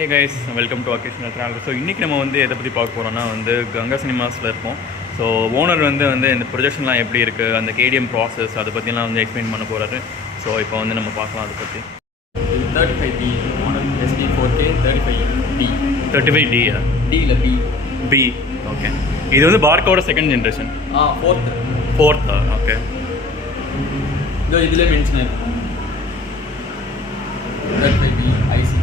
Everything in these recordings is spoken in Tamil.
Hey guys, welcome to occasional travel. So இன்றைக்கி நம்ம வந்து எதை பற்றி பார்க்க போகிறோம்னா வந்து கங்கா சினிமாஸில் இருப்போம். ஸோ ஓனர் வந்து இந்த ப்ரொஜெக்ஷன்லாம் எப்படி இருக்குது, அந்த கேடிஎம் ப்ராசஸ் அதை பற்றிலாம் வந்து எக்ஸ்பிளைன் பண்ண போகிறாரு. ஸோ இப்போ வந்து நம்ம பார்க்கலாம் அதை பற்றி. 35D model SD 4K 35D 35Dயா? D இல்லை பி. ஓகே, இது வந்து பார்க்கோட செகண்ட் ஜென்ரேஷன். ஃபோர்த்தா? ஓகே, இதோ இதில் மென்ஷன் இருக்கும் 35D ICT.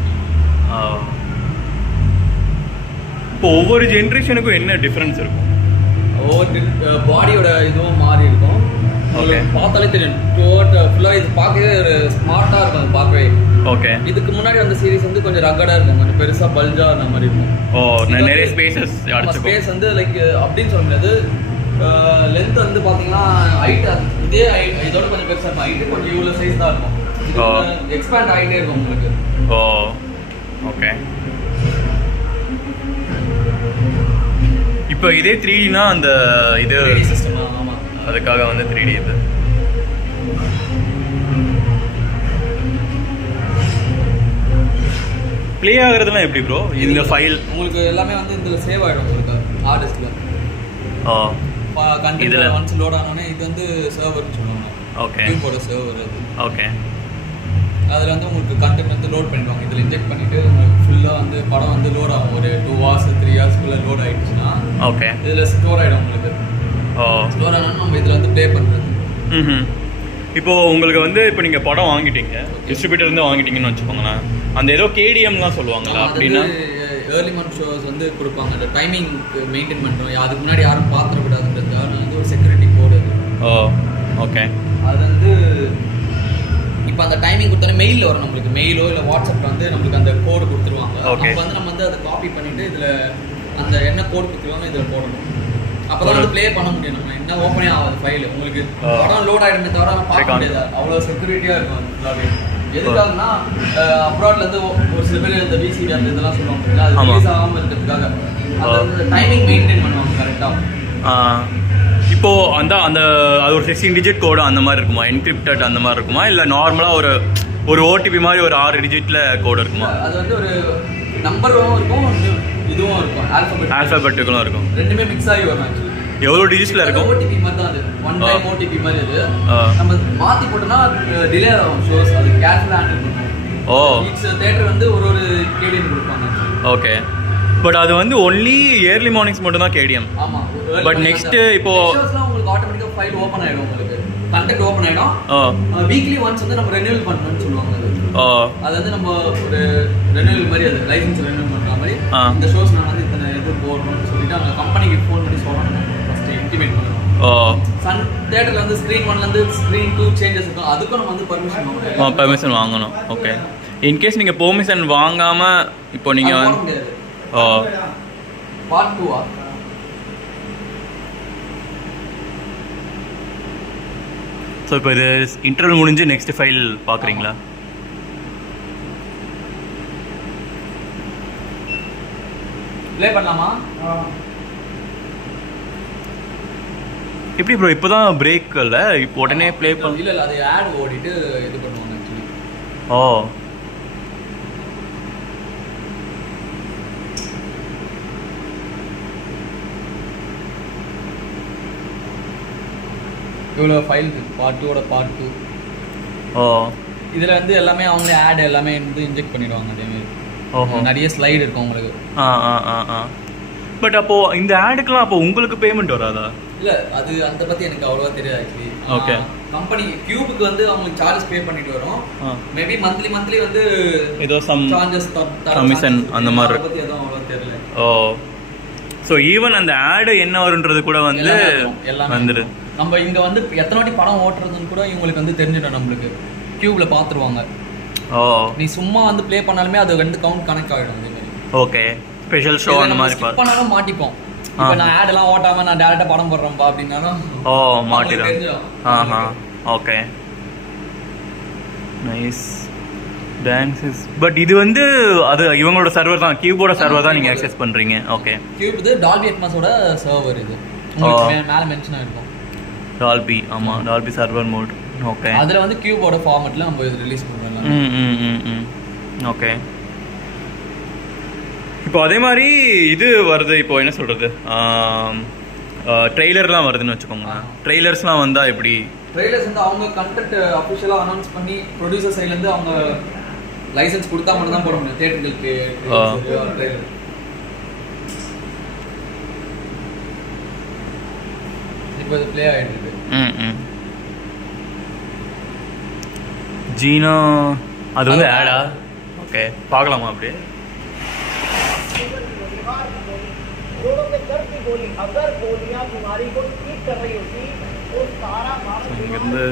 இப்போ ஒவ்வொரு ஜென்ரேஷனுக்கும் என்ன டிஃப்ரென்ஸ் இருக்கும்? ஒவ்வொரு பாடியோட இதுவும் மாறி இருக்கும். ஓகே, பார்த்தாலே தெரியும். ஃபுல்லாக இது பார்க்கவே ஒரு ஸ்மார்ட்டாக இருக்கும் அது பார்க்கவே. ஓகே, இதுக்கு முன்னாடி அந்த சீரிஸ் வந்து கொஞ்சம் ரகடாக இருக்கும், கொஞ்சம் பெருசாக பல்ஜாக அந்த மாதிரி இருக்கும். நிறைய ஸ்பேசஸ் ஸ்பேஸ் வந்து லைக் அப்படின்னு சொல்ல முடியாது. லென்த் வந்து பார்த்தீங்கன்னா ஹைட் இதே இதோட கொஞ்சம் பெருசாக இருக்கும். ஹைட்டு கொஞ்சம் இவ்வளோ சைஸ் தான் இருக்கும். எக்ஸ்பேண்ட் ஆகிட்டே இருக்கும் உங்களுக்கு. ஓகே, இப்போ இதே 3Dனா அந்த இது சிஸ்டம். ஆமாம், அதுக்காக வந்து 3D இது. ப்ளே ஆகுறதுலாம் எப்படி ப்ரோ? இந்த ஃபைல் உங்களுக்கு எல்லாமே வந்து இதில் சேவ் ஆகிடும் உங்களுக்கு ஹார்ட் கண்டென்ட் ஒன்ஸ் லோட் ஆனோடனே இது வந்து சர்வர்னு சொல்லுவாங்க. ஓகே, கீபோர்டு சர்வர் அது. ஓகே, அதில் வந்து உங்களுக்கு கண்டென்ட் வந்து லோட் பண்ணிடுவாங்க. இதில் இன்ஜெக்ட் பண்ணிவிட்டு உங்களுக்கு ஃபுல்லாக வந்து படம் வந்து லோட் ஆகும். ஒரு 2 hours 3 hours லோட் ஆகிடுச்சுன்னா ஓகே, இதில் ஸ்டோர் ஆகிடும் உங்களுக்கு. ஸ்டோர் ஆனாலும் நம்ம இதில் வந்து ப்ளே பண்ணுறது. இப்போது உங்களுக்கு வந்து இப்போ நீங்கள் படம் வாங்கிட்டீங்க, டிஸ்ட்ரிபியூட்டர் இருந்து வாங்கிட்டீங்கன்னு வச்சுக்கோங்களேன். அந்த ஏதோ கேடிஎம்லாம் சொல்லுவாங்களா? அப்படின்னா ஏர்லி மார்னிங் ஷோஸ் வந்து கொடுப்பாங்க. அந்த டைமிங் மெயின்டைன் பண்ணுறோம், அதுக்கு முன்னாடி யாரும் பார்த்துடக்கூடாதுன்றதுக்காக வந்து ஒரு செக்யூரிட்டி கோடு. ஓகே, அது வந்து இப்போ அந்த டைமிங் கொடுத்தோன்னே மெயிலில் வரும் நம்மளுக்கு. மெயிலோ இல்லை வாட்ஸ்அப்பில் வந்து நம்மளுக்கு அந்த கோடு கொடுத்துருவாங்க. அப்போ வந்து நம்ம வந்து அதை காப்பி பண்ணிவிட்டு இதில் அந்த என்ன கோடு கொடுத்துருவாங்க இதில் போடணும். அப்போ தான் வந்து ப்ளே பண்ண முடியும். நம்ம என்ன ஓப்பனே ஆகாது ஃபைல். உங்களுக்கு படம் லோட் ஆகிடுமே தவிர பார்க்க முடியாது. அவ்வளோ செக்யூரிட்டியாக இருக்கும் ஃபுல்லாகவே. எதுக்காகனா அப்ராட்லேருந்து ஒரு சில பேர் இந்த விசிடி அந்த இதெல்லாம் சொல்லுவாங்க, அது ரிலீஸ் ஆகாமல் இருக்கிறதுக்காக அந்த டைமிங் மெயின்டைன் பண்ணுவாங்க கரெக்டாக. இப்போது அந்த அது ஒரு 16 digit கோடு அந்த மாதிரி இருக்குமா? என்கிரிப்டட் அந்த மாதிரி இருக்குமா? இல்லை நார்மலாக ஒரு ஓடிபி மாதிரி ஒரு 6 digitல கோடு இருக்குமா? அது வந்து ஒரு நம்பரும் இருக்கும், இதுவும் இருக்கும், ஆல்ஃபபெட்டுகளும் இருக்கும். ரெண்டுமே மிக்ஸ் ஆகி வரும். ஆக்சுவலி எவ்வளோ டிஜிட்ல இருக்கும்? ஓடிபி மாதிரி தான் அது. ஒன் டைம் ஓடிபி மாதிரி அது. நம்ம மாற்றி போட்டோம்னா டிலே ஆகும் ஷோஸ். அது கேர்ஃபுல்லாக ஹேண்டில் பண்ணுவோம். ஈச் தியேட்டர் வந்து ஒரு கேடிஎம் கொடுப்பாங்க. ஓகே, பட் அது வந்து ஒன்லி இயர்லி மார்னிங்ஸ் மட்டும் தான் கேடிஎம். ஆமாம், பட் நெக்ஸ்ட் இப்போ உங்களுக்கு ஆட்டோமேட்டிக்காக ஃபைல் ஓப்பன் ஆகிடும். உங்களுக்கு கண்டென்ட் ஓப்பன் ஆகிடும். வீக்லி ஒன்ஸ் வந்து நம்ம ரெனியூவல் பண்ணணும்னு சொல்லுவாங்க. அது வந்து நம்ம ஒரு ரெனியூவல் மாதிரி, அது லைசன்ஸ் ரெனியூவல் பண்ணுற மாதிரி இந்த ஷோஸ் நான் வந்து இத்தனை இது போடணும்னு சொல்லிட்டு அவங்க கம்பெனிக்கு ஃபோன் பண்ணி சொல்லணும். ஃபஸ்ட்டு இன்டிமேட் பண்ணணும். சன் தியேட்டரில் வந்து ஸ்க்ரீன் 1லேருந்து ஸ்க்ரீன் 2 சேஞ்சஸ் இருக்கும். அதுக்கும் நம்ம வந்து பர்மிஷன் வாங்கணும். ஓகே, இன்கேஸ் நீங்கள் பெர்மிஷன் வாங்காமல் இப்போ நீங்கள் பார்ட் 2 ஸோ இப்போ இது இன்டர்வல் முடிஞ்சு நெக்ஸ்ட் ஃபைல் பார்க்குறீங்களா? ப்ளே பண்ணலாமா? எப்படி ப்ரோ? இப்போ தான் பிரேக் இல்லை, இப்போ உடனே ப்ளே பண்ண? இல்லை, அது ஆட் ஓடிட்டு இது பண்ணுவாங்க ஆக்சுவலி. இவ்வளோ ஃபைல் இருக்குது பார்ட் 2 பார்ட் 2. இதில் வந்து எல்லாமே அவங்களே ஆட் எல்லாமே வந்து இன்ஜெக்ட் பண்ணிடுவாங்க. அதேமாதிரி நிறைய ஸ்லைடு இருக்கும் உங்களுக்கு. பட் அப்போது இந்த ஆடுக்கெலாம் அப்போ உங்களுக்கு பேமெண்ட் வராதா? இல்லை, அது அந்த பற்றி எனக்கு அவ்வளோவா தெரியாது ஆக்சுவலி. ஓகே, கம்பெனி கியூபுக்கு வந்து அவங்களுக்கு சார்ஜஸ் பே பண்ணிட்டு வரும். மேபி மந்த்லி வந்து ஏதோ சம் சார்ஜஸ் கமிஷன் அந்த மாதிரி பற்றி எதுவும் அவ்வளோ தெரியல. ஸோ ஈவன் அந்த ஆடு என்ன வருன்றது கூட வந்து எல்லாம் வந்துடுது. நம்ம இங்கே வந்து எத்தனை வாட்டி படம் ஓட்டுறதுன்னு கூட இவங்களுக்கு வந்து தெரிஞ்சிடும். நம்மளுக்கு கியூபில் பார்த்துருவாங்க. நீ சும்மா வந்து ப்ளே பண்ணாலுமே அது 2 கவுண்ட் கனெக்ட் ஆகிடும். அதே மாதிரி ஓகே, ஸ்பெஷல் ஷோ அந்த மாதிரி பண்ணாலும் மாட்டிப்போம். இப்போ நான் ஆடெல்லாம் ஓட்டாமல் நான் டேரெக்டாக படம் போடுறேன்ப்பா அப்படின்னாலும் மாட்டிடும். Okay, nice. டான்ஸஸ். பட் இது வந்து அது இவங்களோட சர்வர் தான், கியூபோட சர்வர் தான் நீங்கள் ஆக்சஸ் பண்ணுறீங்க. ஓகே, கியூப் இது டால்பி அட்மாஸோட சர்வர். இது உங்களுக்கு மேலே மென்ஷன் ஆகிருக்கும் டால்பி. ஆமாம், டால்பி சர்வர் மோட். ஓகே, அதில் வந்து கியூபோட ஃபார்மெட்டில் நம்ம இது ரிலீஸ் பண்ணுறோம். ஓகே, இப்போ அதே மாதிரி இது வருது, இப்போ என்ன சொல்கிறது, ட்ரெய்லர்லாம் வருதுன்னு வச்சுக்கோங்க. ட்ரெய்லர்ஸ்லாம் வந்தால் எப்படி? ட்ரெய்லர்ஸ் வந்து அவங்க கண்டென்ட் அஃபிஷியலாக அனௌன்ஸ் பண்ணி ப்ரொடியூசர் சைட்லேருந்து அவங்க லைசன்ஸ் கொடுத்தா மட்டும் தான் போட முடியும் தியேட்டர்களுக்கு ட்ரெய்லர். இப்போ இது ப்ளே ஆகிட்டு இருக்கு. ஜீனா அது வந்து ஆடா? ஓகே, பார்க்கலாமா அப்படியே? இங்கேருந்து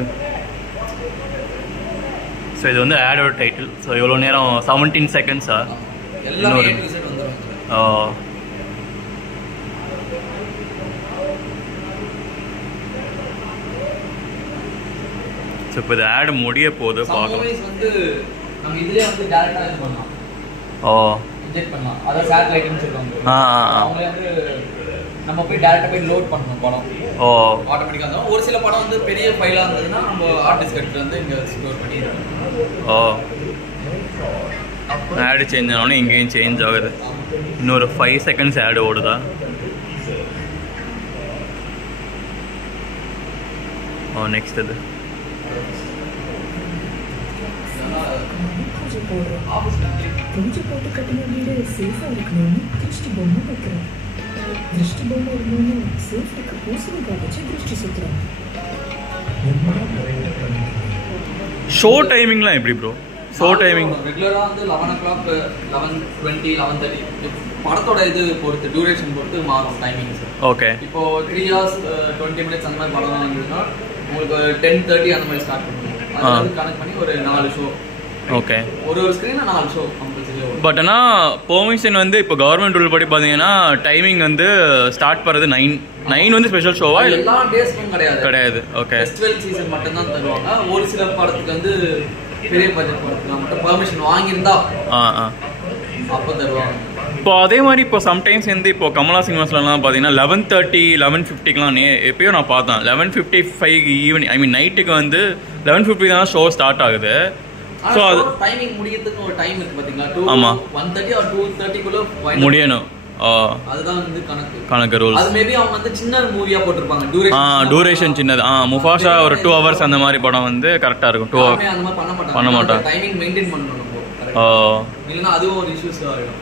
ஸோ இது வந்து ஆடோட டைட்டில். ஸோ எவ்வளோ நேரம்? 17 செகண்ட்ஸா? எல்லாமே ஸோ இப்போ இது ஆட் முடிய போகுது, பார்க்கலாம். வந்து நம்ம இதுலேயே வந்து டேரெக்டாக இது பண்ணலாம். இன்ஜெக்ட் பண்ணலாம். அதான் சேட்டலைட்னு சொல்லுவாங்க. அவங்களே வந்து நம்ம போய் டேரெக்டாக போய் லோட் பண்ணணும் படம். ஆட்டோமேட்டிக்காக இருந்தாலும் ஒரு சில படம் வந்து பெரிய ஃபைலாக இருந்ததுன்னா நம்ம ஹார்ட் டிஸ்க் எடுத்து வந்து இங்கே ஸ்டோர் பண்ணி ஆடு சேஞ்ச் ஆனோடனே இங்கேயும் சேஞ்ச் ஆகுது. இன்னொரு 5 செகண்ட்ஸ் ஆடு ஓடுதா? நெக்ஸ்ட் இது பூஜை போட்டு கட்டின வீடு சேஃபா இருக்கணும்னு திருஷ்டி பொம்மை வைக்கிறோம். திருஷ்டி பொம்மை இருக்கணும்னு சேஃபுக்கு பூசணிக்காய் வச்சு திருஷ்டி சுத்துறோம். ஷோ டைமிங்லாம் எப்படி ப்ரோ? ஷோ டைமிங் ரெகுலராக வந்து 11 o'clock, 11:20, 11:30 படத்தோட இது பொறுத்து, டியூரேஷன் பொறுத்து மாறும் டைமிங்ஸ். ஓகே. இப்போ 3 hours 20 minutes அந்த மாதிரி படம் இருந்ததுன்னா உங்களுக்கு 10:30 அந்த மாதிரி ஸ்டார்ட் பண்ணுவோம். அது வந்து கனெக்ட் பண்ணி ஒரு 4 ஷோ. ஓகே. ஒரு ஸ்க்ரீன்ல 4 ஷோ கம்பல்சரி. பட் ஆனால் பெர்மிஷன் வந்து இப்போ கவர்மெண்ட் ரூல் படி பார்த்தீங்கன்னா டைமிங் வந்து ஸ்டார்ட் பண்ணுறது 9 வந்து ஸ்பெஷல் ஷோவா? எல்லா டேஸ்க்கும் கிடையாது. ஓகே. ஃபெஸ்டிவல் சீசன் மட்டும் தான் தருவாங்க. ஒரு சில படத்துக்கு வந்து பெரிய பட்ஜெட் படத்துக்கு மட்டும் பெர்மிஷன் வாங்கியிருந்தா அப்போ தருவாங்க. இப்போ அதே மாதிரி இப்போ சம்டைம்ஸ் வந்து இப்போ கமலா சினிமாஸ்லாம் பார்த்தீங்கன்னா 11:30, 11:50க்குலாம் எப்பயோ நான் பார்த்தேன். 11:55 ஈவினிங், ஐ மீன் நைட்டுக்கு வந்து 11:50 தான் ஷோ ஸ்டார்ட் ஆகுது. ஸோ அது டைமிங் முடியறதுக்கு ஒரு டைம் இருக்கு பார்த்தீங்களா? ஆமாம், 1:30 or 2:30க்குள்ள முடியணும். அதுதான் வந்து கணக்கு ரூல்ஸ். அது மேபி அவங்க வந்து சின்ன மூவியா போட்டுருப்பாங்க. டியூரேஷன் சின்னது. முஃபாஷா ஒரு 2 hours அந்த மாதிரி படம் வந்து கரெக்டாக இருக்கும். 2 hours அந்த மாதிரி பண்ண மாட்டாங்க. டைமிங் மெயின்டைன் பண்ணணும். இல்லைன்னா அதுவும் ஒரு இஷ்யூஸ் ஆகிடும்.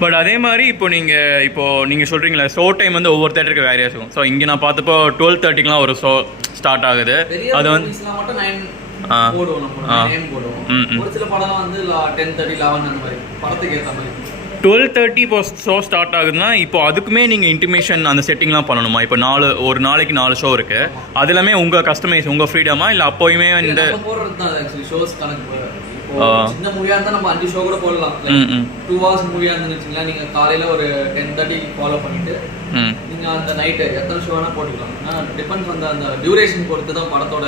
பட் அதே மாதிரி இப்போ நீங்கள் சொல்கிறீங்களா ஷோ டைம் வந்து ஒவ்வொரு தேட்டருக்கு வேரியாஸ் இருக்கும். ஸோ இங்கே நான் பார்த்தப்போ 12:30க்குலாம் ஒரு ஷோ ஸ்டார்ட் ஆகுது. அது வந்து மட்டும் 9 போடுவோம். ஒரு சில படம் வந்து 10:30, 11 அந்த மாதிரி படத்துக்கு ஏற்ற மாதிரி. 12:30 இப்போ ஷோ ஸ்டார்ட் ஆகுதுன்னா இப்போ அதுக்குமே நீங்கள் இன்டிமேஷன் அந்த செட்டிங்லாம் பண்ணணுமா? இப்போ ஒரு நாளைக்கு 4 ஷோ இருக்கு, அது எல்லாமே உங்கள் கஸ்டமைஸ், உங்கள் ஃப்ரீடமா? இல்லை அப்போயுமே இந்த போடுறது தான் ஆக்சுவலி ஷோஸ் கணக்கு. சின்ன மூவியா இருந்தா நம்ம 5 ஷோ கூட போடலாம். 2 hours மூவியா இருந்துச்சுங்களா, நீங்க காலையில ஒரு 10:30 ஃபாலோ பண்ணிட்டு நீங்க அந்த நைட்டு எத்தனை ஷோ வேணா போட்டுக்கலாம். டிபெண்ட்ஸ் வந்து அந்த டியூரேஷன் பொறுத்து தான் படத்தோட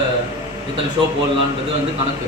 இத்தனை ஷோ போடலான்றது வந்து கணக்கு.